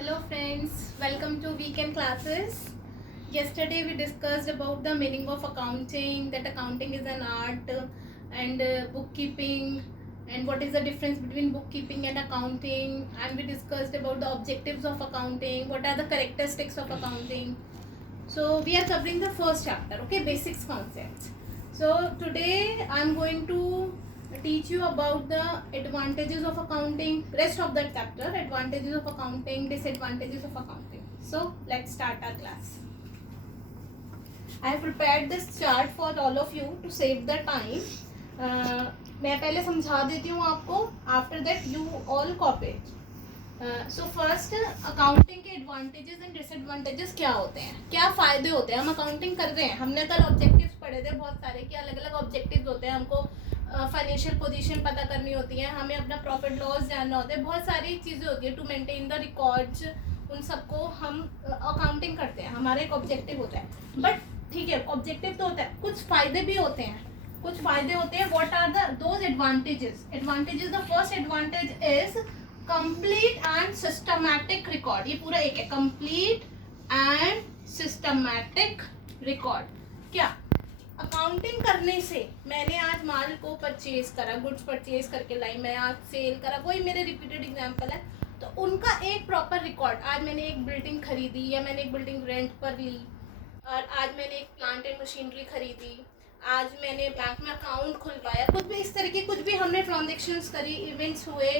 Hello friends, welcome to weekend classes. Yesterday we discussed about the meaning of accounting, that accounting is an art, and bookkeeping, and what is the difference between bookkeeping and accounting, and we discussed about the objectives of accounting, what are the characteristics of accounting. So we are covering the first chapter, okay, basics concepts. So today I am going to teach you about the advantages of accounting, rest of the chapter, advantages of accounting, disadvantages of accounting. So let's start our class. I have prepared this chart for all of you to save the time. मैं पहले समझा देती हूँ आपको, after that you all copy. So first, accounting के advantages and disadvantages क्या होते हैं, क्या फ़ायदे होते हैं. हम अकाउंटिंग कर रहे हैं, हमने कल ऑब्जेक्टिव्स पढ़े थे बहुत सारे कि अलग अलग ऑब्जेक्टिव्स होते हैं. हमको फाइनेंशियल पोजीशन पता करनी होती है, हमें अपना प्रॉफिट लॉस जानना होता है, बहुत सारी चीज़ें होती है टू मेंटेन द रिकॉर्ड्स. उन सबको हम अकाउंटिंग करते हैं, हमारा एक ऑब्जेक्टिव होता है. बट ठीक है, ऑब्जेक्टिव तो होता है, कुछ फ़ायदे भी होते हैं, कुछ फ़ायदे होते हैं. What are the those advantages? The first advantage is complete and systematic record. ये पूरा एक है, कंप्लीट एंड सिस्टमैटिक रिकॉर्ड. क्या अकाउंटिंग करने से, मैंने आज माल को परचेज करा, गुड्स परचेज करके लाई, मैं आज सेल करा, वही मेरे रिपीटेड एग्जांपल है, तो उनका एक प्रॉपर रिकॉर्ड. आज मैंने एक बिल्डिंग खरीदी या मैंने एक बिल्डिंग रेंट पर ली, और आज मैंने एक प्लांट एंड मशीनरी खरीदी, आज मैंने बैंक में अकाउंट खुलवाया, कुछ भी इस तरह की कुछ भी हमने ट्रांजेक्शन्स करी, इवेंट्स हुए,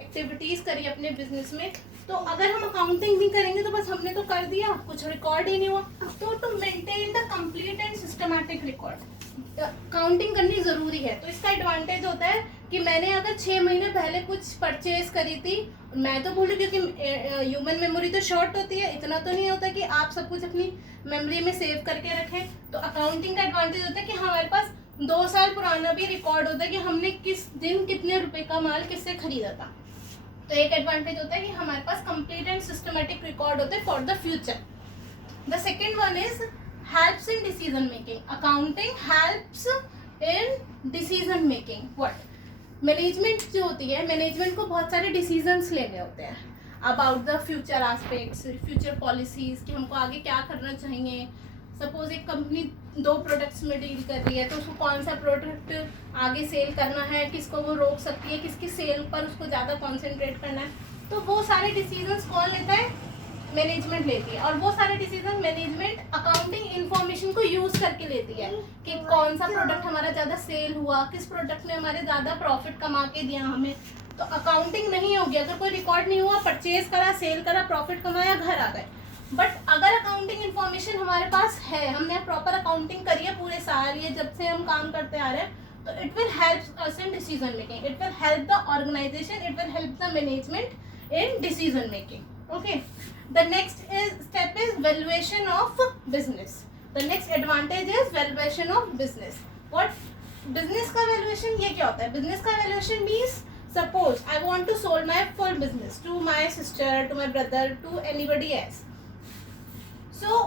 एक्टिविटीज़ करी अपने बिजनेस में. तो अगर हम अकाउंटिंग नहीं करेंगे तो बस हमने तो कर दिया, कुछ रिकॉर्ड ही नहीं हुआ. तो to maintain the complete and systematic record accounting करनी ज़रूरी है. तो इसका एडवांटेज होता है कि मैंने अगर 6 महीने पहले कुछ परचेज करी थी, मैं तो भूलू, क्योंकि ह्यूमन मेमोरी तो शॉर्ट होती है, इतना तो नहीं होता कि आप सब कुछ अपनी मेमोरी में सेव करके रखें. तो अकाउंटिंग का एडवांटेज होता है कि हमारे पास 2 साल पुराना भी रिकॉर्ड होता है कि हमने किस दिन कितने रुपए का माल किससे खरीदा था. तो एक एडवांटेज होता है कि हमारे पास कंप्लीट एंड सिस्टमैटिक रिकॉर्ड होते हैं for the future. The second one is helps in decision making. Accounting helps in decision making. What? Management जो होती है, मैनेजमेंट को बहुत सारे डिसीजंस लेने होते हैं about the future aspects, future policies, कि हमको आगे क्या करना चाहिए. सपोज एक कंपनी 2 प्रोडक्ट्स में डील कर रही है, तो उसको कौन सा प्रोडक्ट आगे सेल करना है, किसको वो रोक सकती है, किसकी सेल पर उसको ज़्यादा कॉन्सेंट्रेट करना है. तो वो सारे डिसीजंस कौन लेता है? मैनेजमेंट लेती है. और वो सारे डिसीजन मैनेजमेंट अकाउंटिंग इंफॉर्मेशन को यूज करके लेती है कि कौन सा प्रोडक्ट हमारा ज़्यादा सेल हुआ, किस प्रोडक्ट ने हमारे ज़्यादा प्रॉफिट कमा के दिया हमें. तो अकाउंटिंग नहीं होगी अगर कोई रिकॉर्ड नहीं हुआ, परचेज करा, सेल करा, प्रॉफिट कमाया, घर आ गए. बट अगर अकाउंटिंग इन्फॉर्मेशन हमारे पास है, हमने प्रॉपर अकाउंटिंग करी है पूरे साल, ये जब से हम काम करते आ रहे हैं, तो it will help us in decision making, it will help the organisation, it will help the management in decision making. Okay, the next step is valuation of business. The next advantage is valuation of business. What business का valuation, ये क्या होता है? business का valuation means suppose I want to sold my full business to my sister, to my brother, to anybody else. So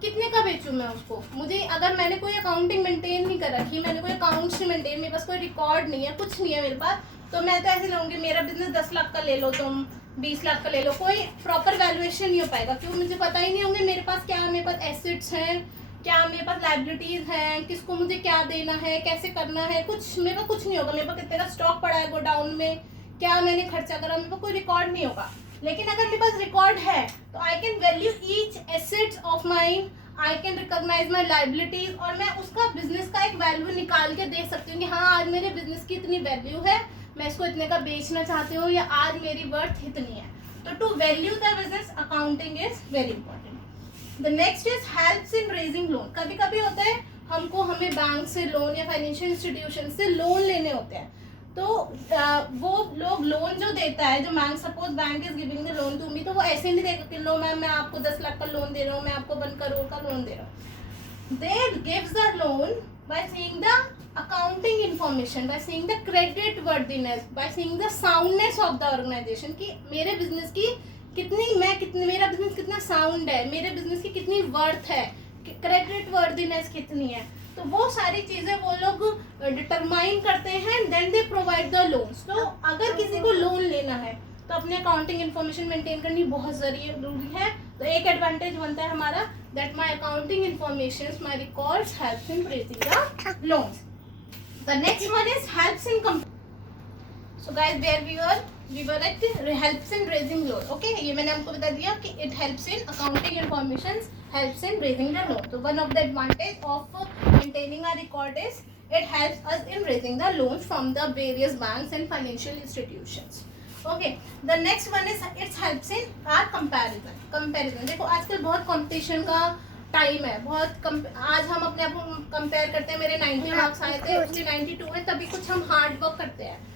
कितने का बेचूँ मैं उसको? मुझे अगर मैंने कोई अकाउंटिंग मेंटेन नहीं कर रखी, मैंने कोई अकाउंट्स नहीं मेंटेन, मेरे पास कोई रिकॉर्ड नहीं है, कुछ नहीं है मेरे पास, तो मैं तो ऐसे लूँगी, मेरा बिजनेस 10 लाख का ले लो, तुम 20 लाख का ले लो, कोई प्रॉपर वैल्यूएशन नहीं हो पाएगा, क्योंकि मुझे पता ही नहीं होंगे मेरे पास क्या है, मेरे पास एसेट्स हैं, क्या मेरे पास लाइबिलिटीज़ हैं, किसको मुझे क्या देना है, कैसे करना है, कुछ मेरे पास कुछ नहीं होगा. मेरे पास कितने का स्टॉक पड़ा है गोडाउन में, क्या मैंने खर्चा करा, मेरे पास कोई रिकॉर्ड नहीं होगा. लेकिन अगर मेरे पास रिकॉर्ड है तो I can value each assets of mine, I can recognise my liabilities, और मैं उसका बिजनेस का एक वैल्यू निकाल के दे सकती हूँ कि हाँ आज मेरे बिजनेस की इतनी वैल्यू है, मैं इसको इतने का बेचना चाहती हूँ, या आज मेरी वर्थ इतनी है. तो to value the business accounting is very important. The next is helps in raising loan. कभी कभी होता है हमें बैंक से लोन या फाइनेंशियल इंस्टीट्यूशन से लोन लेने होते हैं, तो वो लोग लोन जो देता है, जो bank, suppose bank is giving the loan to me, तो वो ऐसे नहीं देगा कि लो मैम मैं आपको 10 लाख का लोन दे रहा हूँ, मैं आपको 1 करोड़ का लोन दे रहा हूँ. They gives the loan by seeing the accounting information, by seeing the credit worthiness, by seeing the soundness of the organisation, कि मेरे बिजनेस की मेरा बिजनेस कितना साउंड है, मेरे बिजनेस की कितनी वर्थ है, क्रेडिट वर्दीनेस कितनी है. तो वो सारी चीज़ें वो लोग डिटरमाइन करते हैं, then they provide the loans. तो अगर किसी को लोन लेना है तो अपने अकाउंटिंग इन्फॉर्मेशन मेंटेन करनी बहुत ज़रूरी है. तो एक एडवांटेज बनता है हमारा that my accounting information, my records helps in raising the loans. The next one is helps in So guys, where we were at helps in raising loan. Okay, ये मैंने आपको बता दिया कि it helps in accounting information, helps in raising the loan. So one of the advantage of maintaining a record is it helps us in raising the loans from the various banks and financial institutions. Okay, the next one is it helps in our comparison. देखो आजकल बहुत competition का time है, बहुत आज हम अपने आप को कंपेयर करते हैं, मेरे 90 मार्क्स आए थे, उसके 92 है, तभी कुछ हम हार्ड वर्क करते हैं.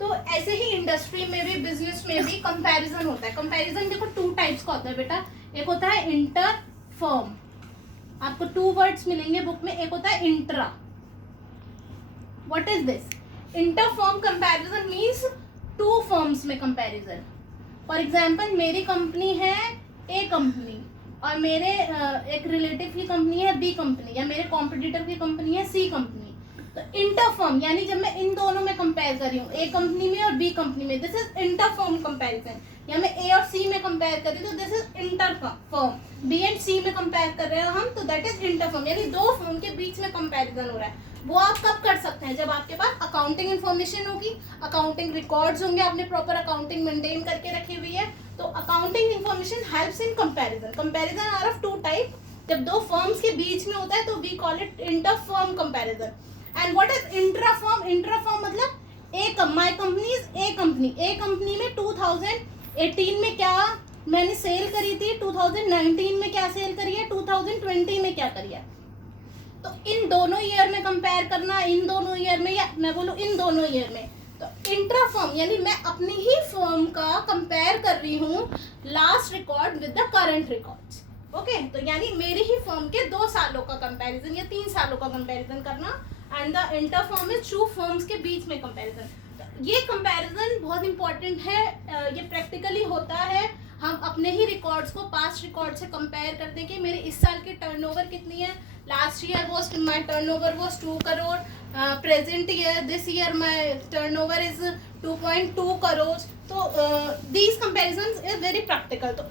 तो ऐसे ही इंडस्ट्री में भी, बिजनेस में भी कंपैरिजन होता है. कंपैरिजन देखो 2 टाइप्स का होता है बेटा. एक होता है इंटर फर्म, आपको 2 वर्ड्स मिलेंगे बुक में. एक होता है intra. What is this? Inter firm comparison means 2 firms में कंपैरिजन. फॉर एग्जांपल मेरी कंपनी है ए कंपनी और मेरे एक रिलेटिव की कंपनी है बी कंपनी, या मेरे कॉम्पिटिटर की कंपनी है सी कंपनी. तो इंटर फर्म यानी जब मैं इन दोनों में कंपेयर कर रही हूँ, ए कंपनी में और बी कंपनी में, this is inter firm comparison. या मैं ए और सी में कंपेयर कर रही हूँ तो this is inter firm. B and C में कंपेयर कर रहे हैं हम तो दैट इज इंटर फर्म. यानी 2 फर्म के बीच में कंपैरिजन हो रहा है. वो आप कब कर सकते हैं? जब आपके पास अकाउंटिंग इन्फॉर्मेशन होगी, अकाउंटिंग रिकॉर्ड्स होंगे, आपने प्रॉपर अकाउंटिंग मेंटेन करके रखी हुई है. तो accounting information helps in comparison. Comparison are of 2 type. जब 2 फर्म्स के बीच में होता है तो we call it inter firm comparison. And what is intra firm? Intra firm मतलब my company is a company. A company में 2018 में क्या मैंने सेल करी थी, 2019 में क्या सेल करी है, 2020 में क्या करी है. तो इन दोनों ईयर में कंपेयर करना, इन दोनों ईयर में, या मैं बोलूँ इन दोनों ईयर में. तो इंट्रा फर्म यानी मैं अपनी ही फर्म का कंपेयर कर रही हूँ last record with the current records. Okay, तो यानी मेरी ही फर्म के 2 सालों का कंपैरिजन या 3 सालों का कंपैरिजन करना. And the inter firm is 2 firms के बीच में कंपैरिजन. ये कंपैरिजन बहुत इंपॉर्टेंट है. ये प्रैक्टिकली होता है. हम अपने ही रिकॉर्ड्स को पास्ट रिकॉर्ड से कंपेयर करते हैं कि मेरे इस साल की टर्नओवर कितनी है. Last year was my turnover was 2 crore. Present year this year my turnover is 2.2 crore. तो these comparison is very practical. तो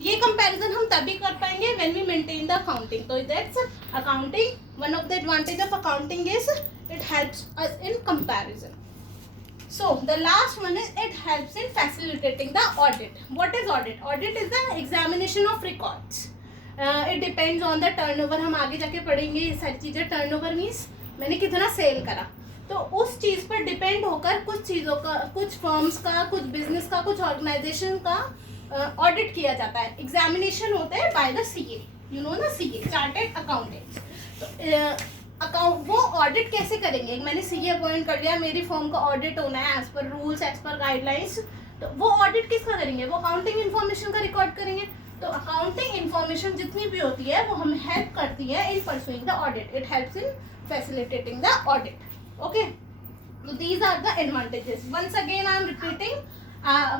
ये कंपैरिजन हम तभी कर पाएंगे when we maintain the accounting. तो that's accounting. One of the advantage of accounting is it helps us in comparison. So the last one is it helps in facilitating the audit. What is audit? Audit is the examination of records. It depends on the turnover. हम आगे जाके पढ़ेंगे ये सारी चीज़ें. turnover means मैंने कितना cell करा. तो उस चीज़ पर डिपेंड होकर कुछ चीज़ों का, कुछ फर्म्स का, कुछ बिजनेस का, कुछ ऑर्गेनाइजेशन का ऑडिट किया जाता है. एग्जामिनेशन होता है by the CA. You know ना, सीए चार्टेड अकाउंटेंट्स. तो अकाउंट वो ऑडिट कैसे करेंगे? मैंने सीए अपॉइंट कर लिया, मेरी फर्म का ऑडिट होना है as per rules, as per guidelines. तो वो ऑडिट किसका करेंगे? वो अकाउंटिंग इन्फॉर्मेशन का रिकॉर्ड करेंगे. तो अकाउंटिंग इन्फॉर्मेशन जितनी भी होती है वो हमें हेल्प करती है इन pursuing the audit. It helps in facilitating the audit. Okay, so these are the advantages. Once again I am repeating,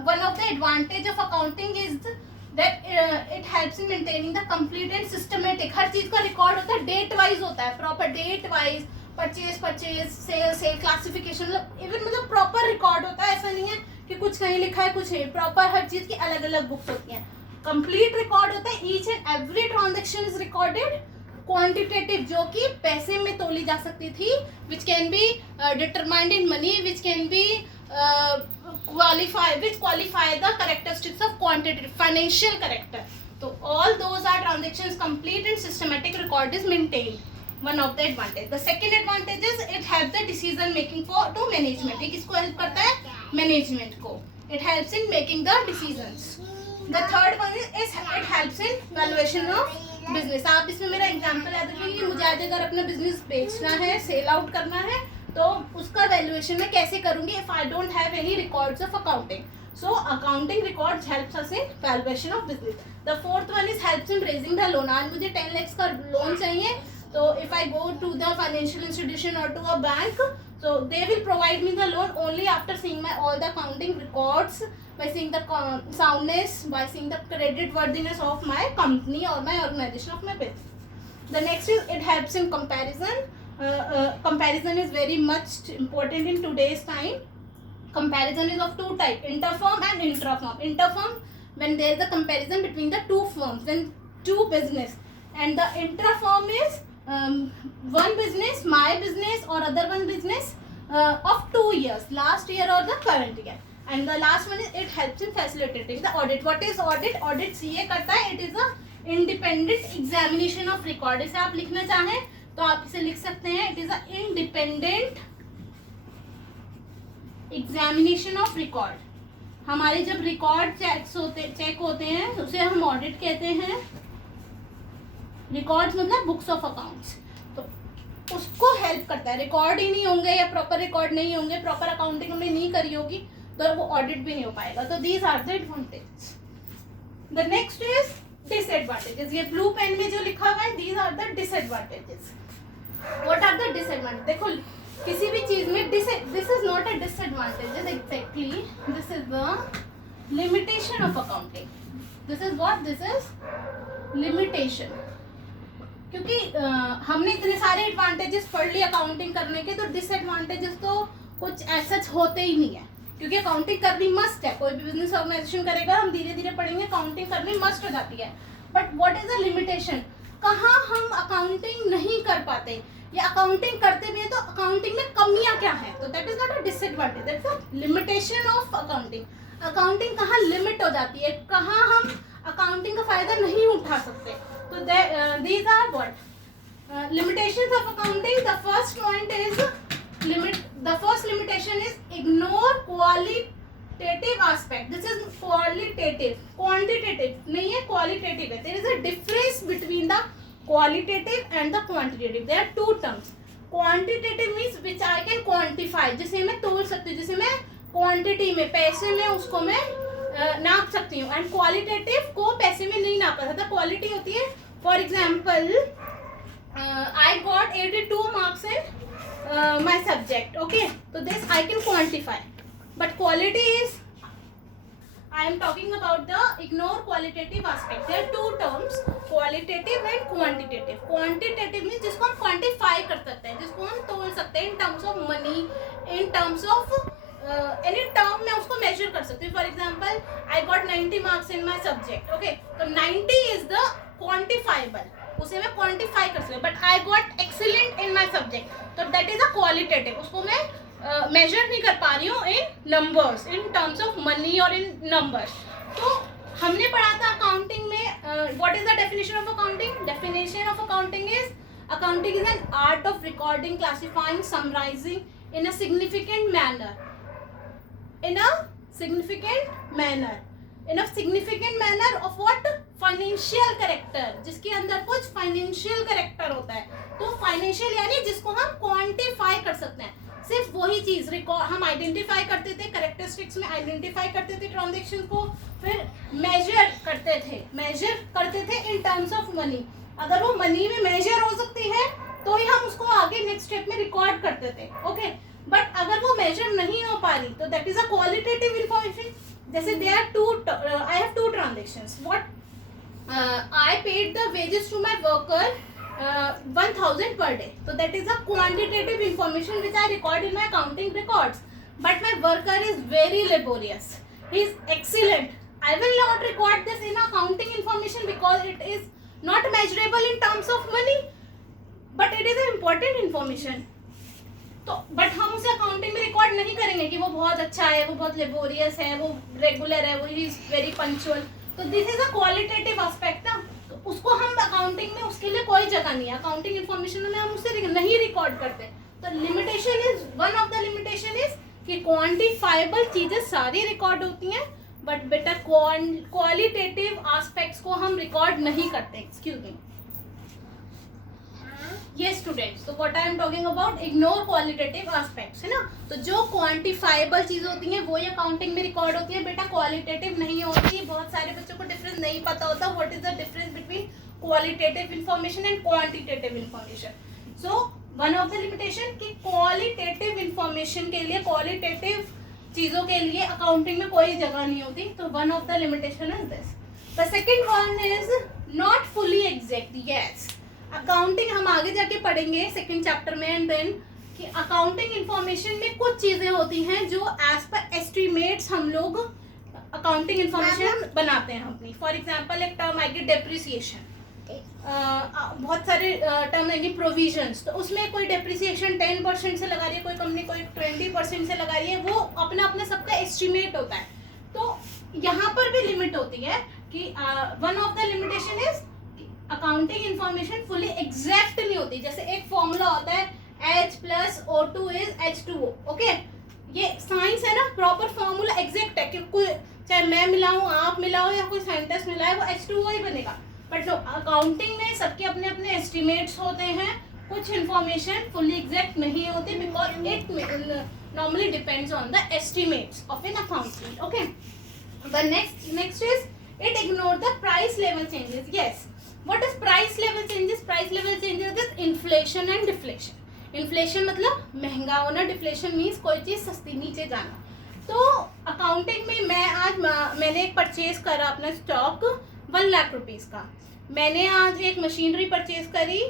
one of the advantage of accounting is that it helps in maintaining the complete and systematic. हर चीज का record होता है, date wise होता है, proper date wise. Purchase sale classification, मतलब proper record होता है. ऐसा नहीं है कि कुछ कहीं लिखा है कुछ है. प्रॉपर हर चीज की अलग अलग बुक्स होती हैं. कंप्लीट रिकॉर्ड होता है. Each and every transaction is recorded. Quantitative जो कि पैसे में तोली जा सकती थी, which can be determined in money, which can be qualify the characteristics of quantitative financial character. So all those are transactions complete and systematic record is maintained. One of the advantage. The second advantage is it helps the decision making for to management. ये किसको help करता है? Management को. It helps in making the decisions. The third one is it helps in valuation of business. आप इसमें मेरा example याद रखिए कि मुझे आज अगर अपना बिजनेस बेचना है, सेल आउट करना है, तो उसका वैल्यूएशन मैं कैसे करूंगी if I don't have any records of accounting. So accounting records helps us in valuation of business. The fourth one is helps in raising the loan. आज मुझे 10 lakhs का लोन चाहिए, तो if I go to the financial institution और to a bank, so they will provide me the loan only after seeing my all the accounting records, by seeing the soundness, by seeing the credit worthiness of my company or my organization of my business. The next is it helps in comparison. Comparison is very much important in today's time. Comparison is of two types, interfirm and intrafirm. Interfirm, when there is a comparison between the two firms, then two business, and the intrafirm is one business, my business or other one business of 2 years, last year or the current year. And the last one is it helps in facilitating the audit. What is audit? Audit CA करता है. It is a independent examination of record. इसे आप लिखना चाहें तो आप इसे लिख सकते हैं. It is a independent examination of record. हमारे जब रिकॉर्ड चेक होते हैं उसे हम ऑडिट कहते हैं. रिकॉर्ड्स मतलब बुक्स ऑफ अकाउंट्स. तो उसको हेल्प करता है. रिकॉर्ड ही नहीं होंगे या प्रॉपर रिकॉर्ड नहीं होंगे, प्रॉपर अकाउंटिंग हमने नहीं करी होगी तो वो ऑडिट भी नहीं हो पाएगा. तो these are the advantages. The next is disadvantages. ये ब्लू पेन में जो लिखा हुआ है, these are the disadvantages. What are the disadvantage? देखो किसी भी चीज में this is not a disadvantage, exactly this is the limitation of accounting. This is what? This is limitation. क्योंकि हमने इतने सारे एडवांटेजेस पढ़ लिए अकाउंटिंग करने के, तो डिसएडवांटेजेस तो कुछ ऐसा होते ही नहीं है. क्योंकि अकाउंटिंग करनी मस्ट है. कोई भी बिजनेस ऑर्गेनाइजेशन करेगा, हम धीरे धीरे पढ़ेंगे, अकाउंटिंग करनी मस्ट हो जाती है. But what is the limitation? कहाँ हम अकाउंटिंग नहीं कर पाते या अकाउंटिंग करते भी हैं तो अकाउंटिंग में कमियां क्या है? तो that is not a disadvantage, that's a limitation of accounting. Accounting कहाँ लिमिट हो जाती है, कहाँ हम अकाउंटिंग का फायदा नहीं उठा सकते. तो these are what limitations of accounting. The first point is the first limitation is ignore qualitative aspect. This is qualitative, quantitative नहीं है, qualitative है. There is a difference between the qualitative and the quantitative. There are two terms. Quantitative means which I can quantify, जिसे मैं तोल सकती हूँ, जिसे मैं quantity में, पैसे में उसको मैं नाप सकती हूँ. एंड क्वालिटेटिव को पैसे में नहीं नापा जाता. क्वालिटी होती है, for example I got 82 marks in my subject. Okay, so this I can quantify. But quality is, I am talking about the ignore qualitative aspect. There are two terms, qualitative and quantitative. Quantitative means जिसको हम quantify कर सकते हैं, जिसको हम तोल सकते हैं in terms of money, in terms of any term में उसको measure कर सकते हैं. For example, I got 90 marks in my subject. Okay, तो 90 is the quantifiable. उसे मैं क्वांटिफाई कर सकती हूँ. But I got excellent in my subject, तो दैट इज अ क्वालिटेटिव. उसको मैं मेजर नहीं कर पा रही हूँ in numbers, in terms of money और इन नंबर्स. तो हमने पढ़ा था अकाउंटिंग में, what is the definition of accounting? Definition of accounting is an art of recording, classifying, summarising in a significant manner, in a significant manner of what? Financial character, जिसके अंदर कुछ financial character होता है. तो financial यानी जिसको हम quantify कर सकते हैं. सिर्फ वही चीज रिकॉर्ड हम आइडेंटिफाई करते थे, कैरेक्टरिस्टिक्स में आइडेंटिफाई करते थे ट्रांजैक्शन को, फिर मेजर करते थे इन टर्म्स ऑफ मनी. अगर वो मनी में मेजर हो सकती है तो ही हम उसको आगे नेक्स्ट स्टेप में रिकॉर्ड करते थे. ओके, बट अगर वो मेजर नहीं हो पा रही तो that is a qualitative information. जैसे they are I have two transactions. What I paid the wages to my worker 1000 per day. So that is a quantitative information which I record in my accounting records. But my worker is very laborious. He is excellent. I will not record this in accounting information because it is not measurable in terms of money. But it is an important information. तो but हम उसे accounting में record नहीं करेंगे कि वो बहुत अच्छा है, वो बहुत लेबोरियस है, वो रेगुलर है, वो इज वेरी पंक्चुअल. तो this is a qualitative aspect ना. तो उसको हम अकाउंटिंग में, उसके लिए कोई जगह नहीं है. अकाउंटिंग इन्फॉर्मेशन में हम उसे नहीं रिकॉर्ड करते. तो limitation is, one of the limitation is कि क्वांटिफाइबल चीजें सारी रिकॉर्ड होती हैं, बट बेटा क्वालिटेटिव एस्पेक्ट्स को हम रिकॉर्ड नहीं करते. Excuse me. ये स्टूडेंट्स, तो what I am talking about, ignore qualitative aspects, है ना. तो जो क्वांटिफाइबल चीज होती हैं वो ही अकाउंटिंग में रिकॉर्ड होती है. बेटा क्वालिटेटिव नहीं होती. बहुत सारे बच्चों को डिफरेंस नहीं पता होता. What is the difference between qualitative information and quantitative information. So one of the limitation कि क्वालिटेटिव इंफॉर्मेशन के लिए, क्वालिटेटिव चीजों के लिए अकाउंटिंग में कोई जगह नहीं होती. तो one of the limitation is this. The second one is not fully exact. Yes, accounting हम आगे जाके पढ़ेंगे सेकंड चैप्टर में, एंड देन कि अकाउंटिंग इंफॉर्मेशन में कुछ चीजें होती हैं जो एज पर एस्टिमेट्स हम लोग अकाउंटिंग इंफॉर्मेशन बनाते हैं अपनी। फॉर एग्जांपल एक टर्म आएगी डेप्रिसिएशन, बहुत सारे टर्म आएंगे प्रोविजंस, तो उसमें कोई डेप्रिसिएशन 10% से लगा रही है कोई कंपनी, कोई 20% से लगा रही है, वो अपना अपना सबका एस्टिमेट होता है। तो यहाँ पर भी लिमिट होती है कि one of the limitation is accounting information fully exact नहीं होती। जैसे एक फॉर्मूला होता है H+O2 इज H2O, ओके, ये साइंस है ना, प्रॉपर फॉर्मूला एग्जैक्ट है कि कोई चाहे मैं मिलाऊं, आप मिलाओ या कोई साइंटिस्ट मिलाए, वो H2O ही बनेगा। बट जो अकाउंटिंग में सबके अपने अपने एस्टिमेट्स होते हैं, कुछ इंफॉर्मेशन फुली एग्जैक्ट नहीं होती because it normally depends on the estimates of an accountant, okay. The next is it ignore the price level changes. Yes, what is price level changes? Price level changes is inflation and deflation. Inflation मतलब महंगा होना, deflation means कोई चीज सस्ती नीचे जाना। तो accounting में मैंने एक परचेज करा अपना स्टॉक 1 लाख रुपीज का, मैंने आज एक मशीनरी परचेज करी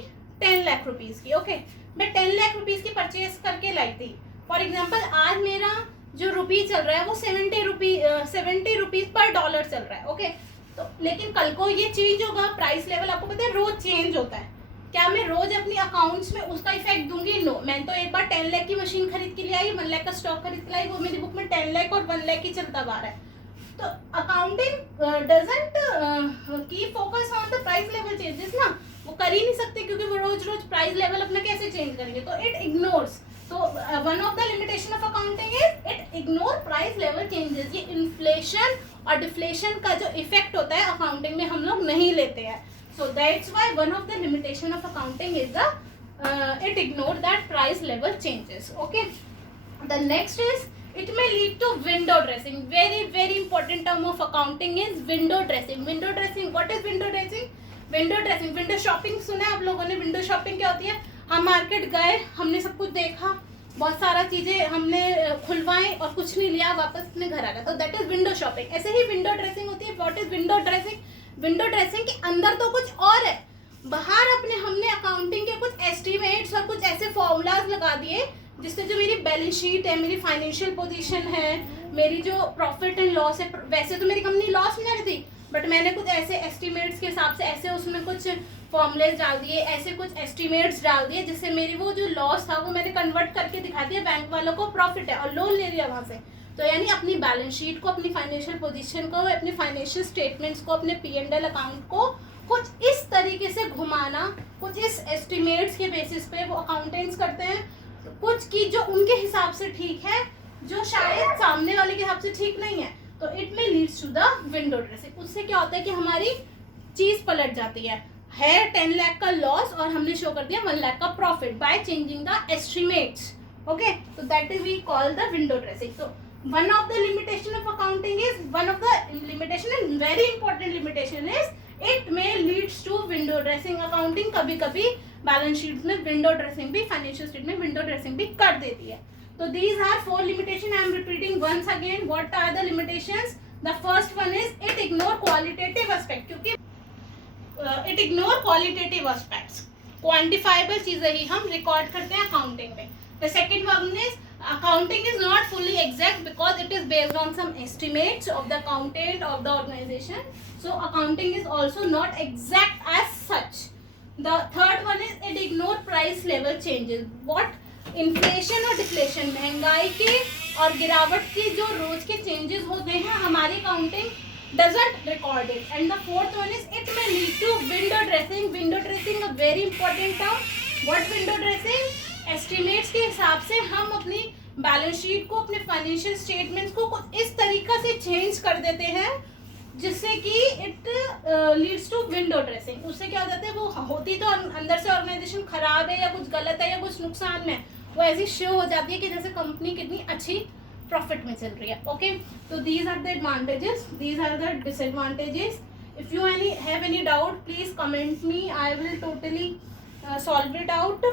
10 लाख रुपीज की, ओके। मैं 10 लाख रुपीज की परचेज करके लाई थी। फॉर एग्जाम्पल आज मेरा जो रुपी चल रहा है वो 70 रुपीज पर डॉलर चल रहा है, ओके। तो लेकिन कल को ये चेंज होगा, प्राइस लेवल आपको पता है रोज चेंज होता है। क्या मैं रोज अपनी अकाउंट्स में उसका इफेक्ट दूंगी? नो। मैं तो एक बार 10 लाख की मशीन खरीद के लिए आई, 1 लाख का स्टॉक खरीद के लाई, वो मेरी बुक में 10 लाख और 1 लाख ही चलता आ रहा है। तो accounting doesn't keep focus on the price level changes ना, वो कर ही नहीं सकते क्योंकि वो रोज रोज प्राइस लेवल अपना कैसे चेंज करेंगे। तो इट इग्नोर्स, तो one of the limitation of accounting is it ignore price level changes. ये इन्फ्लेशन और डिफ्लेशन का जो इफेक्ट होता है अकाउंटिंग में हम लोग नहीं लेते हैं। So that's why one of the limitation of accounting is the it ignore that price level changes. Okay. The next is it may lead to window dressing. Very important term of accounting is window dressing. Window dressing. What is window dressing? Window dressing. Window shopping सुना है आप लोगों ने? Window shopping क्या होती है? हम market गए, हमने सब कुछ देखा, बहुत सारा चीजें हमने खुलवाएं और कुछ नहीं लिया, वापस अपने घर आ गए, तो दैट इज विंडो शॉपिंग। ऐसे ही विंडो ड्रेसिंग होती है। What is window dressing? Window dressing के अंदर तो कुछ और है, बाहर अपने हमने अकाउंटिंग के कुछ एस्टिमेट्स और कुछ ऐसे फॉर्मूलाज लगा दिए जिससे जो मेरी बैलेंस शीट है, मेरी फाइनेंशियल पोजीशन है, मेरी जो प्रॉफिट एंड लॉस है, वैसे तो मेरी कंपनी लॉस में जा रही थी बट मैंने कुछ ऐसे एस्टिमेट्स के हिसाब से ऐसे उसमें कुछ फॉर्मूलेज डाल दिए, ऐसे कुछ एस्टिमेट्स डाल दिए जिससे मेरी वो जो लॉस था वो मैंने कन्वर्ट करके दिखा दिया बैंक वालों को प्रॉफिट है और लोन ले लिया वहाँ से। तो यानी अपनी बैलेंस शीट को, अपनी फाइनेंशियल पोजीशन को, अपनी फाइनेंशियल स्टेटमेंट्स को, अपने P&L अकाउंट को कुछ इस तरीके से घुमाना, कुछ इस एस्टिमेट्स के बेसिस पे वो अकाउंटेंट्स करते हैं। तो कुछ की जो उनके हिसाब से ठीक है, जो शायद सामने वाले के हिसाब से ठीक नहीं है, तो इट में leads to the window dressing. उससे क्या होता है कि हमारी चीज पलट जाती है 10 लाख का लॉस और हमने शो कर दिया 1 लाख का profit by changing the estimates, okay. तो that is we call the window dressing. तो one of the limitation of accounting is, one of the limitation and very important limitation is it may leads to window dressing. accounting कभी कभी balance sheet में window dressing भी, financial state में window dressing भी कर देती है। तो these are 4 limitation. I am repeating once again what are the limitations. The first one is it ignore qualitative aspect, क्योंकि it ignore qualitative aspects, quantifiable चीजें ही हम रिकॉर्ड करते हैं अकाउंटिंग में। The second one is accounting is not fully exact because it is based on some estimates of the accountant of the organization. So accounting is also not exact as such. The third one is it ignore price level changes. What? Inflation और deflation, महंगाई के और गिरावट की जो रोज के changes होते हैं हमारी accounting doesn't record it. And the fourth one is it may lead to window dressing. Window dressing a very important term. What window dressing? Estimates के हिसाब से हम अपनी बैलेंस शीट को, अपने फाइनेंशियल स्टेटमेंट्स को कुछ इस तरीका से चेंज कर देते हैं जिससे कि it leads to window dressing. उससे क्या हो जाता है, वो होती तो अंदर से ऑर्गेनाइजेशन खराब है या कुछ गलत है या कुछ नुकसान में, वो ऐसी शो हो जाती है कि जैसे कंपनी कितनी अच्छी प्रॉफिट में चल रही है, ओके। तो these are the advantages, these are the disadvantages. If you have any doubt please comment me, I will totally solve it out.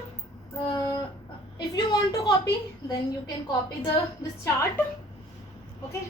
If you want to copy then you can copy this chart, okay.